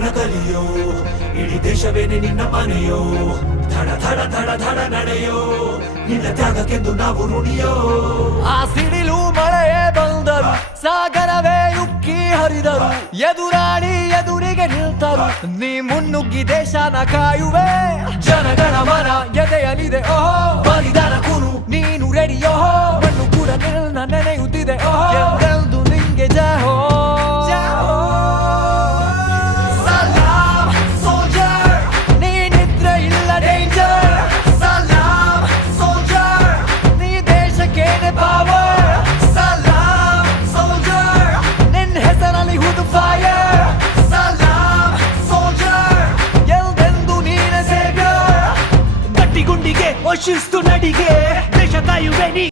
ಪ್ರಾಣ ಕಲಿಯೋ ಇಡೀ ದೇಶವೇನೆ ನಿನ್ನ ಮನೆಯೋ ಧಡ ಧಡ ಧಡ ಧಡ ನಡೆಯೋ ನಿನ್ನ ತ್ಯಾಗಕ್ಕೆಂದು ನಾವು ಋಣಿಯೋ ಆ ಸಿಡಿಲು ಮಳೆಯೇ ಬಂದರು ಸಾಗರವೇ ಉಕ್ಕಿ ಹರಿದರು ಎದುರಾಳಿ ಎದುರಿಗೆ ನಿಲ್ತರು ನೀ ಮುನ್ನುಗ್ಗಿ ದೇಶನ ಕಾಯುವೆ ಜನಗಣ ಮನ ಎದೆಯಲಿದೆ ಓಹೋ ಬಲಿದಾನ ಕುರು ನೀನು ರೆಡಿಯೋ ಮಣ್ಣು ಕೂಡ ನಿನ್ನ ನೆನೆಯುತ್ತಿದೆ ಓಹೋ ಎಂದೆಂದು ನಿಂಗೆ ಜಯ ಹೋ ಗುಂಡಿಗೆ ಶಿಸ್ತು ನಡಿಗೆ ದೇಶ ಕಾಯುವೆ ನೀ